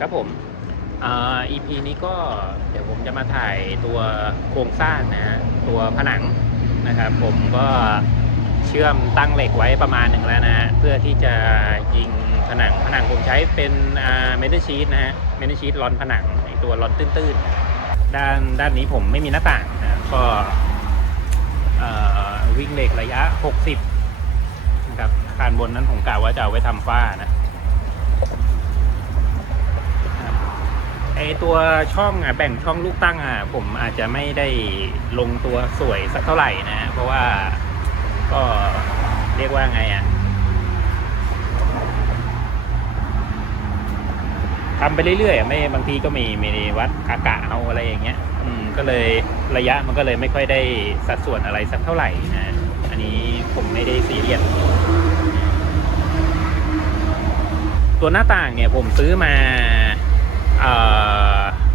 ครับผมอ่า EP นี้ก็เดี๋ยวผมจะมาถ่ายตัวโครงสร้างนะฮะตัวผนังนะครับ ผมก็เชื่อมตั้งเหล็กไว้ประมาณหนึ่งแล้วนะฮะเพื่อที่จะยิงผนังผนังผมใช้เป็นอ่าเมทัลชีตนะฮะเมทัลชีตรอนผนังไอตัวรอนตื้นๆ ด้านด้านนี้ผมไม่มีหน้าต่างนะก็วิ่งเหล็กระยะ 60นะครับคานบนนั้นผมกะว่าจะเอาไว้ทำฝ้านะ ไอตัวช่องอะแบ่งช่องลูกตั้งอะผมอาจจะไม่ได้ลงตัวสวยสักเท่าไหร่นะ เพราะว่าก็เรียกว่าไงอะทำไปเรื่อยๆไม่บางทีก็มีมีวัดอากาศเอาอะไรอย่างเงี้ย อืมก็เลยระยะมันก็เลยไม่ค่อยได้สัดส่วนอะไรสักเท่าไหร่นะ อันนี้ผมไม่ได้ซีเรียสตัวหน้าต่างเนี่ยผมซื้อมา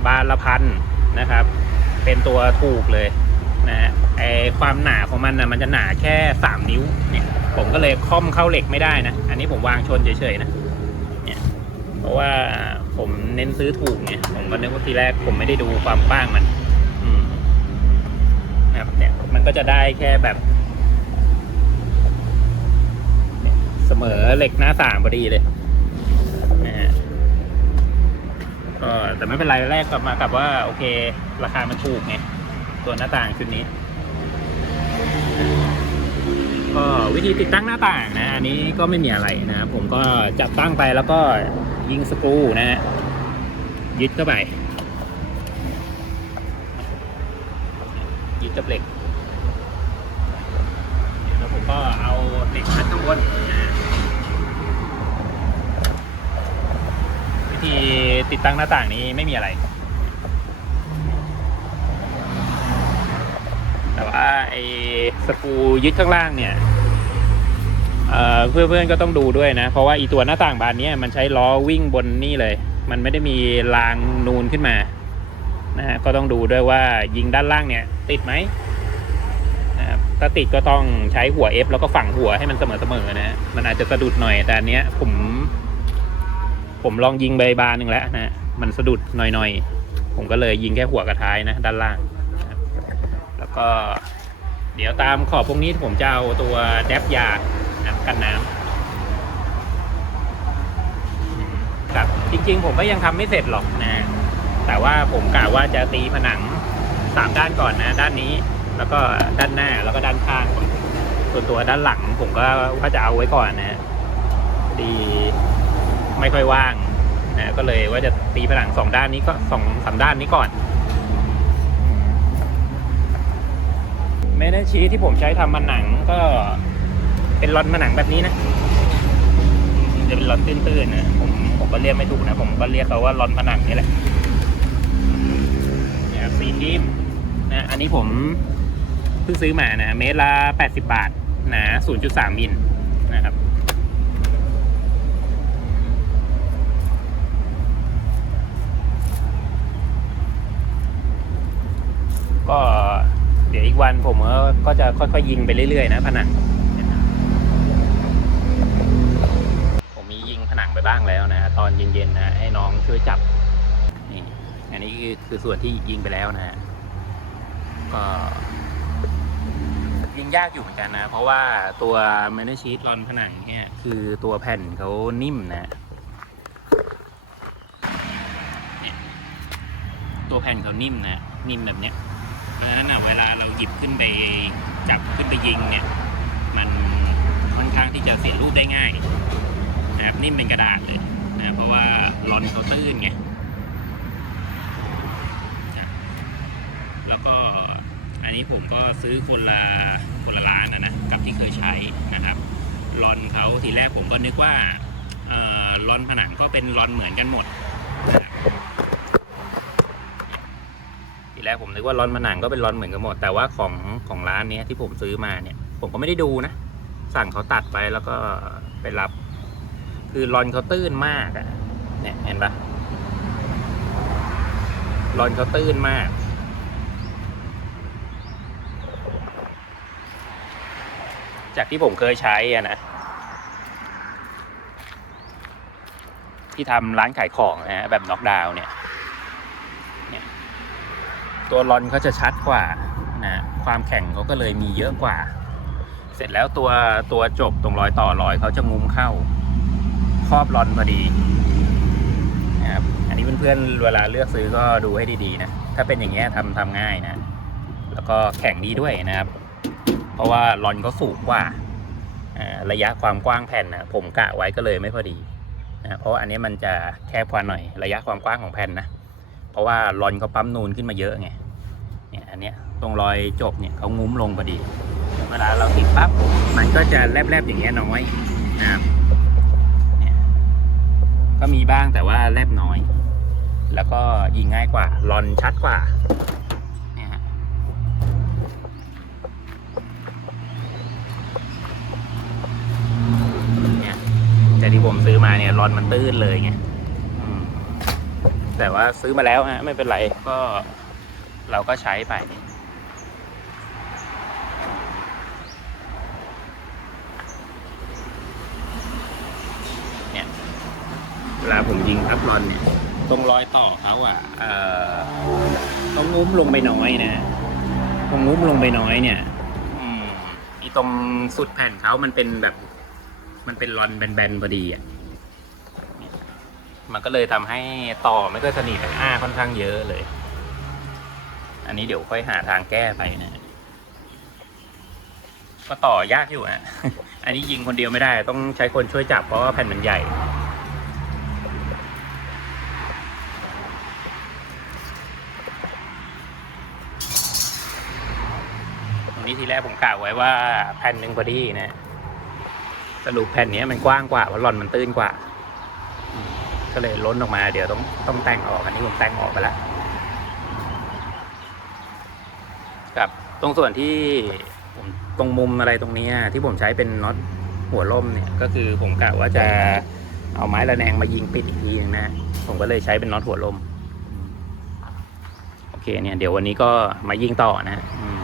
บานละพันนะครับ เป็นตัวถูกเลยนะฮะไอความหนาของมันนะมันจะหนาแค่ 3 นิ้วเนี่ยผมก็เลยค่อมเข้าเหล็กไม่ได้นะ อันนี้ผมวางชนเฉยๆนะเนี่ยเพราะว่าผมเน้นซื้อถูกเนี่ยผมก็นึกว่าทีแรกผมไม่ได้ดูความกว้างมันนะครับเนี่ยมันก็จะได้แค่แบบ เสมอเหล็กหน้าต่างพอดีเลย แต่ไม่เป็นไรแรกกลับมากับว่าโอเค ราคามันถูกไงตัวหน้าต่างชุดนี้ ก็วิธีติดตั้งหน้าต่างนะ อันนี้ก็ไม่มีอะไรนะผมก็จับตั้งไปแล้วก็ยิงสกรูนะฮะยึดเข้าไปยึดกับเหล็กแล้วผมก็เอาเหล็กมัดข้างบนนะฮะ วิธีติดตั้งหน้าต่างนี้ไม่มีอะไร แต่ว่าไอ้สกูยึดข้างล่างเนี่ยเอ่อเพื่อนๆก็ต้องดูด้วยนะ เพราะว่าอีตัวหน้าต่างบานนี้มันใช้ล้อวิ่งบนนี่เลย มันไม่ได้มีรางนูนขึ้นมานะฮะก็ต้องดูด้วยว่ายิงด้านล่างเนี่ย ติดไหมนะครับถ้าติดก็ต้องใช้หัว F แล้วก็ฝังหัวให้มันเสมอๆนะฮะมันอาจจะสะดุดหน่อยแต่อันเนี้ยผม ผมลองยิงใบบานหนึ่งแล้วนะมันสะดุดหน่อยๆ ผมก็เลยยิงแค่หัวกระท้ายนะด้านล่างนะแล้วก็เดี๋ยวตามขอบพวกนี้ผมจะเอาตัวแดบยานะกันน้ำครับจริงๆ ผมก็ยังทำไม่เสร็จหรอกนะ แต่ว่าผมกะว่าจะตีผนังสามด้านก่อนนะ ด้านนี้แล้วก็ด้านหน้าแล้วก็ด้านข้างส่วนตัวด้านหลังผมก็ว่าจะเอาไว้ก่อนนะดี ไม่ค่อยว่างนะก็เลยว่าจะตีผนังสองด้านนี้ก็สองสามด้านนี้ก่อนเมทัลชีทที่ผมใช้ทำผนังก็เป็นรอนผนังแบบนี้นะจะเป็นรอนตื้นๆนะผมผมก็เรียกไม่ถูกนะผมก็เรียกเขาว่ารอนผนังนี่แหละเนี่ยครับสีทีมนะอันนี้ผมเพิ่งซื้อมานะเมตรละแปดสิบบาทหนาศูนย์จุดสามมิลนะครับ ก็เดี๋ยวอีกวันผมก็จะค่อยๆยิงไปเรื่อยๆนะผนังผมมียิงผนังไปบ้างแล้วนะตอนเย็นๆนะให้น้องช่วยจับนี่อันนี้คือคือส่วนที่ยิงไปแล้วนะฮะก็ยิงยากอยู่เหมือนกันนะ เพราะว่าตัวแมนชีตรอนผนังเนี่ยคือตัวแผ่นเขานิ่มนะตัวแผ่นเขานิ่มนะนิ่มแบบเนี้ย เพราะฉะนั้นเวลาเราหยิบขึ้นไปจับขึ้นไปยิงเนี่ย มันค่อนข้างที่จะเสียรูปได้ง่ายนะครับนิ่มเป็นกระดาษเลยนะเพราะว่าลอนเขาตื้นไงแล้วก็อันนี้ผมก็ซื้อคนละคนละร้านนะนะกับที่เคยใช้นะครับลอนเขาทีแรกผมก็นึกว่าเอ่อลอนผนังก็เป็นลอนเหมือนกันหมดนะครับ ที แรกผมนึกว่าร้อนผนังก็เป็นร้อนเหมือนกันหมด แต่ว่าของของร้านเนี้ยที่ผมซื้อมาเนี่ย ผมก็ไม่ได้ดูนะ สั่งเขาตัดไปแล้วก็ไปรับ คือรอนเขาตื้นมากอะเนี่ยเห็นปะรอนเขาตื้นมาก จากที่ผมเคยใช้อะนะที่ทำร้านขายของนะฮะแบบน็อกดาวน์เนี่ย ตัวรอนเขาจะชัดกว่านะความแข็งเขาก็เลยมีเยอะกว่า เสร็จแล้วตัวตัวจบตรงรอยต่อรอยเขาจะงุ้มเข้า ครอบรอนพอดีนะครับอันนี้เพื่อนๆเวลาเลือกซื้อก็ดูให้ดีๆนะถ้าเป็นอย่างเงี้ยทำทำง่ายนะ แล้วก็แข็งดีด้วยนะครับ เพราะว่ารอนเขาสูงกว่าอ่าระยะความกว้างแผ่นนะผมกะไว้ก็เลยไม่พอดีนะเพราะอันนี้มันจะแคบกว่าหน่อยระยะความกว้างของแผ่นนะ ราะว่ารอนเขาปั๊มนูนขึ้นมาเยอะไงเนี่ยอันเนี้ยตรงรอยจบเนี่ยเขางุ้มลงพอดี เวลาเราติดปั๊บมันก็จะแลบๆอย่างเงี้ยน้อยนะครับเนี่ยก็มีบ้างแต่ว่าแลบน้อย แล้วก็ยิงง่ายกว่ารอนชัดกว่าเนี่ยฮะเนี่ยแต่ที่ผมซื้อมาเนี่ยรอนมันตื้นเลยไง แต่ว่าซื้อมาแล้วฮะไม่เป็นไรก็เราก็ใช้ไป เนี่ยเวลาผมยิงทับรอนเนี่ย ตรงรอยต่อเขาอะเอ่อต้องงุ้มลงไปน้อยนะตรงงุ้มลงไปน้อยเนี่ยอืมอีตรงสุดแผ่นเขามันเป็นแบบ มันเป็นรอนแบนๆพอดีอะเนี่ย มันก็เลยทำให้ต่อไม่ค่อยสนิทอ้าค่อนข้างเยอะเลย อันนี้เดี๋ยวค่อยหาทางแก้ไปนะก็ต่อยากอยู่ฮะอันนี้ยิงคนเดียวไม่ได้ ต้องใช้คนช่วยจับเพราะว่าแผ่นมันใหญ่ตรงนี้ทีแรกผมกะไว้ว่าแผ่นหนึ่งพอดีนะ สรุปแผ่นนี้มันกว้างกว่าเพราะหลอนมันตื้นกว่า ก็เลยล้นออกมา เดี๋ยวต้องต้องแต่งออกอันนี้ผมแต่งออกไปแล้วกับตรงส่วนที่ผมตรงมุมอะไรตรงนี้ที่ผมใช้เป็นน็อตหัวล่มเนี่ยก็คือผมกะว่าจะเอาไม้ระแนงมายิงปิดอีกทีนึงนะผมก็เลยใช้เป็นน็อตหัวลมอืมโอเคเนี่ย เดี๋ยววันนี้ก็มายิงต่อนะอืม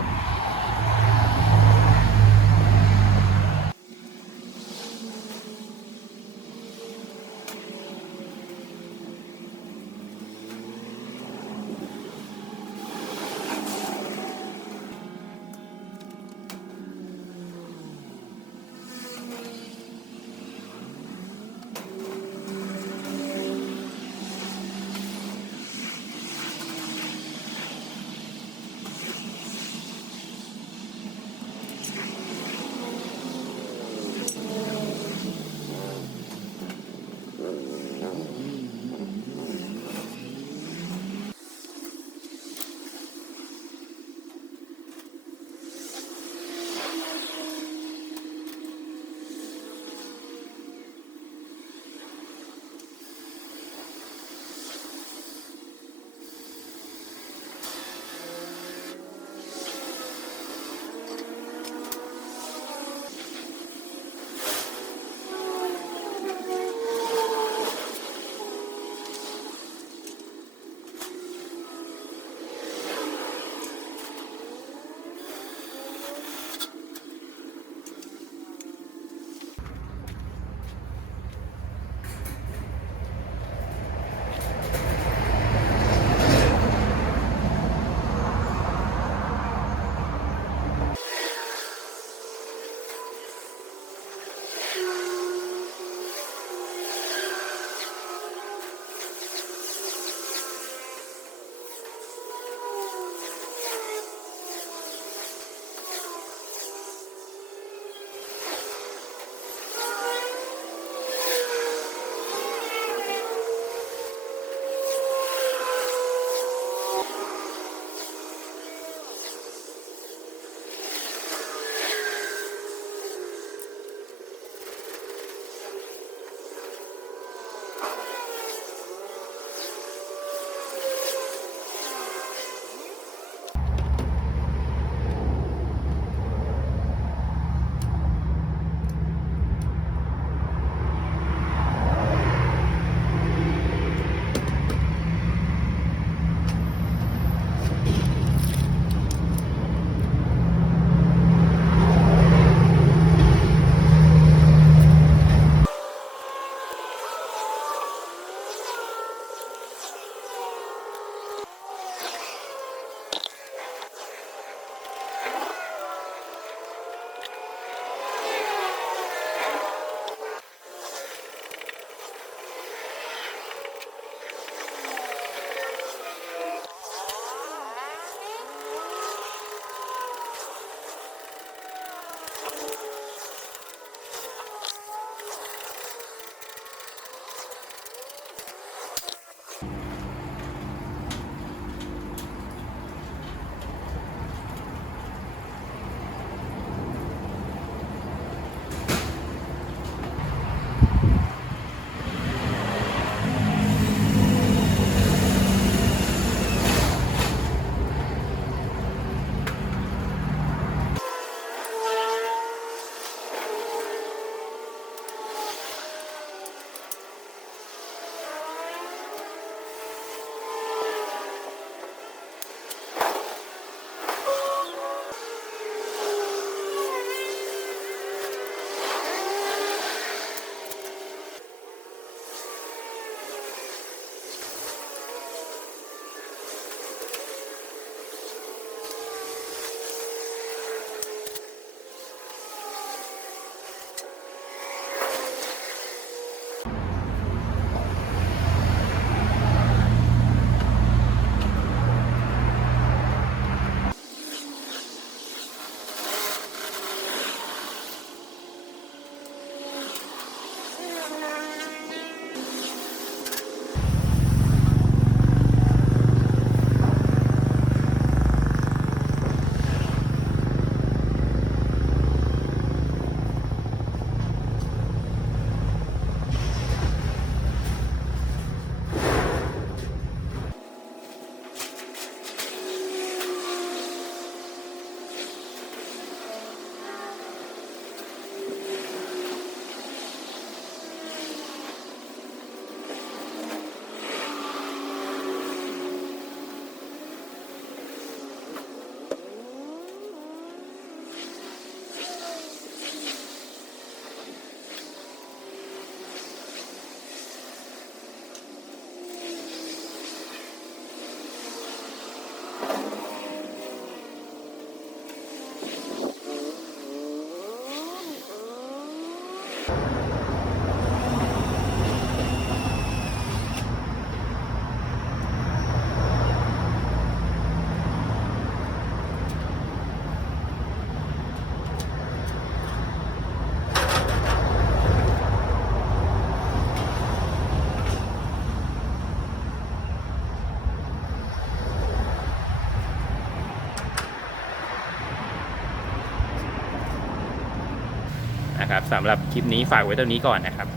นะครับสำหรับคลิปนี้ฝากไว้เท่านี้ก่อนนะครับ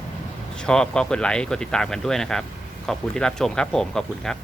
ชอบก็กดไลค์กดติดตามกันด้วยนะครับ ขอบคุณที่รับชมครับผมขอบคุณครับ